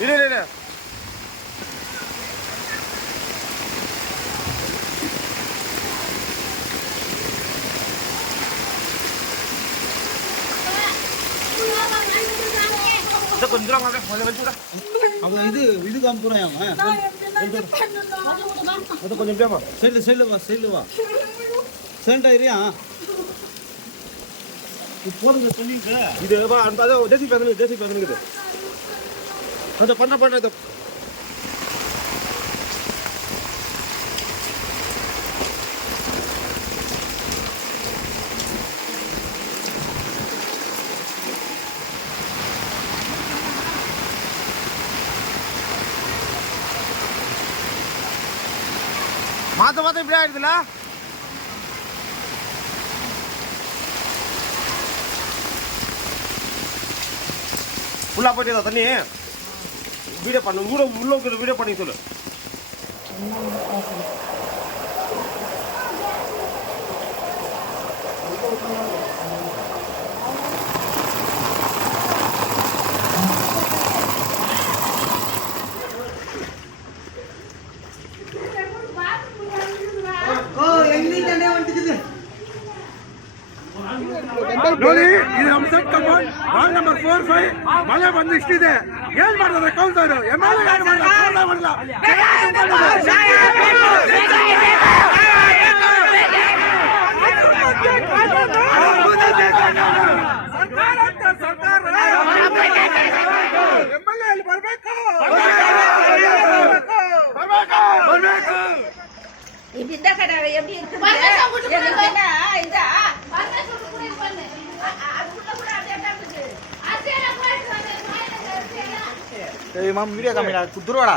இரு இரு அவன் இது இது காமிப்புறான் அவன் கொஞ்சம் செல்லு செல்லுவா செல்லுவா செல்லிட்டா இருக்கியா இது அந்த தேசி பேருந்து தேசி பேருந்துக்குது அந்த பண்ண பண்ண மாத்த மாத்த இப்படி ஆயிடுதுல? ஃபுல்லாக போயிட்டு தண்ணி. வீடியோ பண்ணு. கூட உள்ளவங்க வீடியோ பண்ணி சொல்லு. ஓ எங்க வீட்டாண்டே வந்துக்குது ಫೋರ್ ಫೈವ್ ಮಳೆ ಬಂದು ಇಷ್ಟಿದೆ ಏನ್ ಮಾಡ್ತಾರೆ ಕೌನ್ಸರ್ ಎಮ್ ಎಲ್ ಎ ಮಾಡಿಲ್ಲ ಎಮ್ ಎಲ್ ಎ ಬರ್ಬೇಕು ಬರ್ಬೇಕು இப்படி இந்த கடை எப்படி இருக்குது ஏய் மாம் வீடியோ காமிடா. குத்துருவாடா.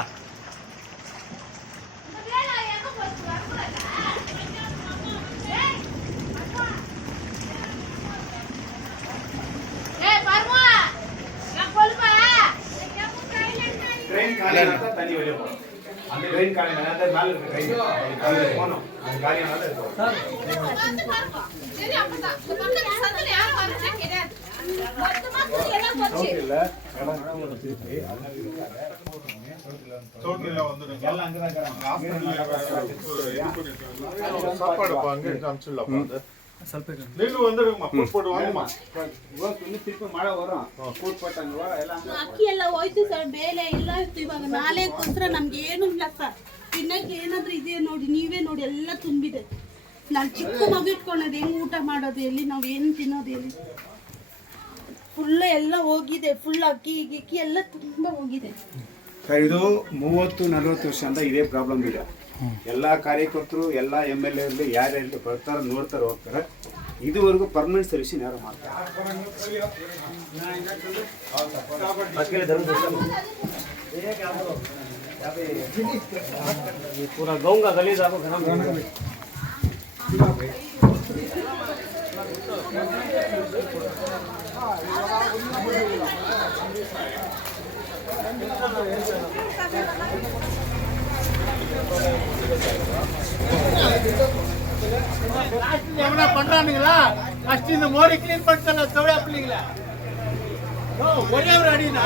ட்ரெயின் காலையில தான் தண்ணி வெளியே தான் மேல இருக்க ட்ரெயின் அதுல அந்த காலையில தான் இருக்கும் சார் சரி அப்பதான். இந்த பக்கம் யாரும் வரணும் கிடையாது மொத்தமா துணி எல்லாம் போச்சு. எல்லாம் அங்கே தான் இருக்கிறாங்க சாப்பாடு அங்கே அனுப்பிச்சிடலாம் நெல் வந்துடுங்கம்மா போட்டு போட்டு வாங்கம்மா இன்னும் திருப்பி மழை வரும் கூட் போட்டாங்க எல்லாம் ಅಕ್ಕಿ ಎಲ್ಲ ಹೋಯ್ತು ಸರ್ ಬೇಳೆ ಎಲ್ಲ ಇತ್ತು ಇವಾಗ ನಾಳೆಗೋಸ್ಕರ ನಮ್ಗೆ ಏನು ಇಲ್ಲ ಸರ್ ತಿನ್ನಕ್ಕೆ ಏನಾದ್ರೂ ಇದೆ ನೋಡಿ ನೀವೇ ನೋಡಿ ಎಲ್ಲ ತುಂಬಿದೆ ನಾನು ಚಿಕ್ಕ ಮಗು ಇಟ್ಕೊಂಡದ್ದು ಹೆಂಗ್ ಊಟ ಮಾಡೋದು ಎಲ್ಲಿ ನಾವು ಏನು ತಿನ್ನೋದು ಎಲ್ಲಿ ಫುಲ್ ಎಲ್ಲ ಹೋಗಿದೆ ಫುಲ್ ಅಕ್ಕಿ ಅಕ್ಕಿ ಎಲ್ಲ ತುಂಬಾ ಹೋಗಿದೆ. ಇದು ಮೂವತ್ತು, ನಲವತ್ತು ವರ್ಷದಿಂದ ಇದೇ ಪ್ರಾಬ್ಲಮ್ ಇದೆ. ಎಲ್ಲ ಕಾರ್ಯಕರ್ತರು, ಎಲ್ಲ ಎಂ ಎಲ್ ಎಲ್ಲಿ ಯಾರ್ಯಾರು ಬರ್ತಾರೆ ನೋಡ್ತಾರೆ ಹೋಗ್ತಾರೆ. ಇದುವರೆಗೂ ಪರ್ಮನೆಂಟ್ ಸೊಲ್ಯೂಷನ್ ಯಾರು ಮಾಡ್ತಾರೆ எவனா பண்றானுங்களா? ஃபர்ஸ்ட் இந்த மோடி கிளீன் பண்ணி தரல தவிர அப்படிங்களா ஒரே ஒரு அடினா?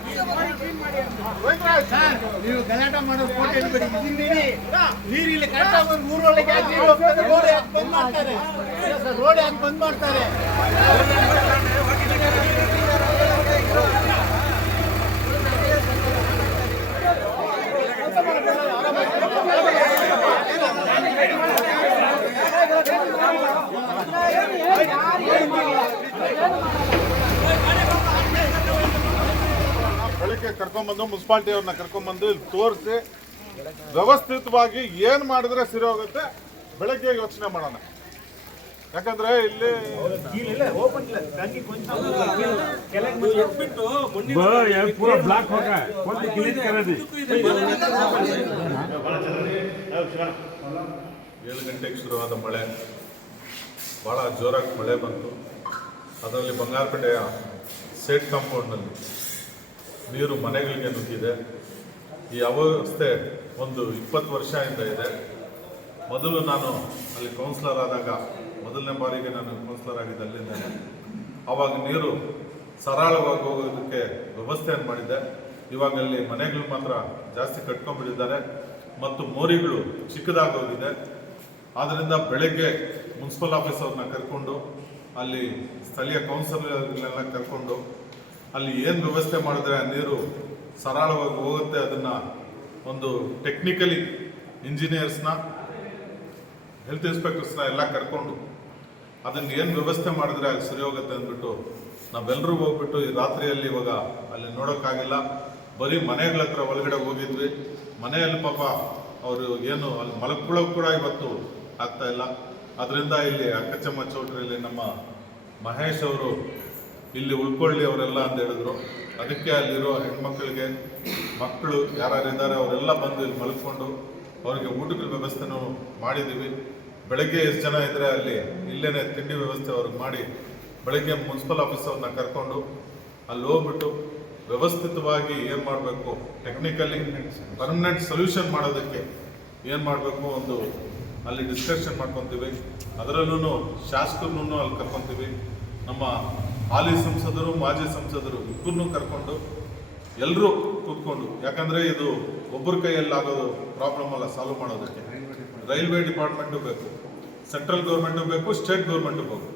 ನೀವು ಗಲಾಟ ಮಾಡೋ ಫೋಟೋ ಹೇಳ್ಬೇಡಿ ಇದನ್ನ ನೀಡಿ ನೀರಿಲ್ಲ ಕರೆಕ್ಟಾಗಿ ಆಗಿ ಊರೊಳಗೆ ಯಾಕೆ ರೋಡ್ ಯಾಕೆ ಬಂದ್ ಮಾಡ್ತಾರೆ? ರೋಡ್ ಯಾಕೆ ಬಂದ್ ಮಾಡ್ತಾರೆ? ಬೆಳಗ್ಗೆ ಕರ್ಕೊಂಡ್ಬಂದು, ಮುನ್ಸಿಪಾಲ್ಟಿ ಅವ್ರನ್ನ ಕರ್ಕೊಂಡ್ಬಂದು ಇಲ್ಲಿ ತೋರಿಸಿ, ವ್ಯವಸ್ಥಿತವಾಗಿ ಏನು ಮಾಡಿದ್ರೆ ಸರಿ ಹೋಗುತ್ತೆ, ಬೆಳಗ್ಗೆ ಯೋಚನೆ ಮಾಡೋಣ. ಯಾಕಂದ್ರೆ ಇಲ್ಲಿ ಏಳು ಗಂಟೆಗೆ ಶುರುವಾದ ಮಳೆ ಭಾಳ ಜೋರಾಗಿ ಮಳೆ ಬಂತು. ಅದರಲ್ಲಿ ಬಂಗಾರಪೇಟೆಯ ಸೇಟ್ ಕಾಂಪೌಂಡ್ನಲ್ಲಿ ನೀರು ಮನೆಗಳಿಗೆ ನುಗ್ಗಿದೆ. ಈ ಅವಸ್ಥೆ ಒಂದು ಇಪ್ಪತ್ತು ವರ್ಷದಿಂದ ಇದೆ. ಮೊದಲು ನಾನು ಅಲ್ಲಿ ಕೌನ್ಸಿಲರ್ ಆದಾಗ ಮೊದಲನೇ ಬಾರಿಗೆ ನಾನು ಕೌನ್ಸಿಲರ್ ಆಗಿದ್ದೆ ಅಲ್ಲಿಂದ. ಆವಾಗ ನೀರು ಸರಳವಾಗಿ ಹೋಗೋದಕ್ಕೆ ವ್ಯವಸ್ಥೆಯನ್ನು ಮಾಡಿದ್ದೆ. ಇವಾಗ ಅಲ್ಲಿ ಮನೆಗಳು ಮಾತ್ರ ಜಾಸ್ತಿ ಕಟ್ಕೊಂಡ್ಬಿಟ್ಟಿದ್ದಾರೆ. ಮತ್ತು ಮೋರಿಗಳು ಚಿಕ್ಕದಾಗಿ ಹೋಗಿದೆ. ಆದ್ದರಿಂದ ಬೆಳಗ್ಗೆ ಮುನ್ಸಿಪಲ್ ಆಫೀಸ್ ಅವ್ರನ್ನ ಕರ್ಕೊಂಡು, ಅಲ್ಲಿ ಸ್ಥಳೀಯ ಕೌನ್ಸಿಲರ್ಗಳನ್ನೆಲ್ಲ ಕರ್ಕೊಂಡು ಅಲ್ಲಿ ಏನು ವ್ಯವಸ್ಥೆ ಮಾಡಿದ್ರೆ ಆ ನೀರು ಸರಳವಾಗಿ ಹೋಗುತ್ತೆ ಅದನ್ನು ಒಂದು ಟೆಕ್ನಿಕಲಿ ಇಂಜಿನಿಯರ್ಸ್ನ ಹೆಲ್ತ್ ಇನ್ಸ್ಪೆಕ್ಟರ್ಸ್ನ ಎಲ್ಲ ಕರ್ಕೊಂಡು ಅದನ್ನು ಏನು ವ್ಯವಸ್ಥೆ ಮಾಡಿದ್ರೆ ಅಲ್ಲಿ ಸರಿ ಹೋಗುತ್ತೆ ಅಂದ್ಬಿಟ್ಟು ನಾವೆಲ್ಲರೂ ಹೋಗ್ಬಿಟ್ಟು ಈ ರಾತ್ರಿಯಲ್ಲಿ ಇವಾಗ ಅಲ್ಲಿ ನೋಡೋಕ್ಕಾಗಿಲ್ಲ. ಬರೀ ಮನೆಗಳ ಹತ್ರ ಒಳಗಡೆ ಹೋಗಿದ್ವಿ. ಮನೆಯಲ್ಲಿ ಪಾಪ ಅವರು ಏನು, ಅಲ್ಲಿ ಮಲ್ಕೊಳ್ಳೋಕೆ ಕೂಡ ಇವತ್ತು ಆಗ್ತಾ ಇಲ್ಲ. ಅದರಿಂದ ಇಲ್ಲಿ ಅಕ್ಕಚಮ್ಮ ಚೌಟ್ರಿಯಲ್ಲಿ ನಮ್ಮ ಮಹೇಶ್ ಅವರು ಇಲ್ಲಿ ಉಳ್ಕೊಳ್ಳಿ ಅವರೆಲ್ಲ ಅಂತ ಹೇಳಿದ್ರು. ಅದಕ್ಕೆ ಅಲ್ಲಿರೋ ಹೆಣ್ಮಕ್ಳಿಗೆ, ಮಕ್ಕಳು ಯಾರ್ಯಾರಿದ್ದಾರೆ ಅವರೆಲ್ಲ ಬಂದು ಇಲ್ಲಿ ಮಲ್ಕೊಂಡು ಅವರಿಗೆ ಊಟದ ವ್ಯವಸ್ಥೆನೂ ಮಾಡಿದ್ದೀವಿ. ಬೆಳಗ್ಗೆ ಎಷ್ಟು ಜನ ಇದ್ದರೆ ಅಲ್ಲಿ ಇಲ್ಲೇನೆ ತಿಂಡಿ ವ್ಯವಸ್ಥೆ ಅವ್ರಿಗೆ ಮಾಡಿ ಬೆಳಗ್ಗೆ ಮುನ್ಸಿಪಲ್ ಆಫೀಸ್ ಅವ್ರನ್ನ ಕರ್ಕೊಂಡು ಅಲ್ಲಿ ಹೋಗ್ಬಿಟ್ಟು ವ್ಯವಸ್ಥಿತವಾಗಿ ಏನು ಮಾಡಬೇಕು ಟೆಕ್ನಿಕಲಿ ಪರ್ಮನೆಂಟ್ ಸೊಲ್ಯೂಷನ್ ಮಾಡೋದಕ್ಕೆ ಏನು ಮಾಡಬೇಕು ಒಂದು ಅಲ್ಲಿ ಡಿಸ್ಕಷನ್ ಮಾಡ್ಕೊತೀವಿ. ಅದರಲ್ಲೂ ಶಾಸಕರನ್ನು ಅಲ್ಲಿ ಕರ್ಕೊತೀವಿ. ನಮ್ಮ ಹಾಲಿ ಸಂಸದರು, ಮಾಜಿ ಸಂಸದರು ಇಬ್ಬರನ್ನೂ ಕರ್ಕೊಂಡು ಎಲ್ಲರೂ ಕೂತ್ಕೊಂಡು, ಯಾಕಂದರೆ ಇದು ಒಬ್ಬರ ಕೈಯಲ್ಲಿ ಆಗೋದು ಪ್ರಾಬ್ಲಮ್ ಅಲ್ಲ ಸಾಲ್ವ್ ಮಾಡೋದಕ್ಕೆ. ರೈಲ್ವೆ ಡಿಪಾರ್ಟ್ಮೆಂಟು ಬೇಕು, ಸೆಂಟ್ರಲ್ ಗೌರ್ಮೆಂಟು ಬೇಕು, ಸ್ಟೇಟ್ ಗೌರ್ಮೆಂಟು ಬೇಕು.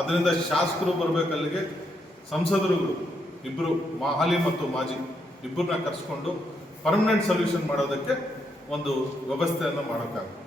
ಅದರಿಂದ ಶಾಸಕರು ಬರಬೇಕು ಅಲ್ಲಿಗೆ ಸಂಸದರು ಇಬ್ಬರು ಮಾ ಹಾಲಿ ಮತ್ತು ಮಾಜಿ ಇಬ್ಬರನ್ನ ಕರೆಸ್ಕೊಂಡು ಪರ್ಮನೆಂಟ್ ಸೊಲ್ಯೂಷನ್ ಮಾಡೋದಕ್ಕೆ ಒಂದು ವ್ಯವಸ್ಥೆಯನ್ನು ಮಾಡೋಕ್ಕಾಗುತ್ತೆ.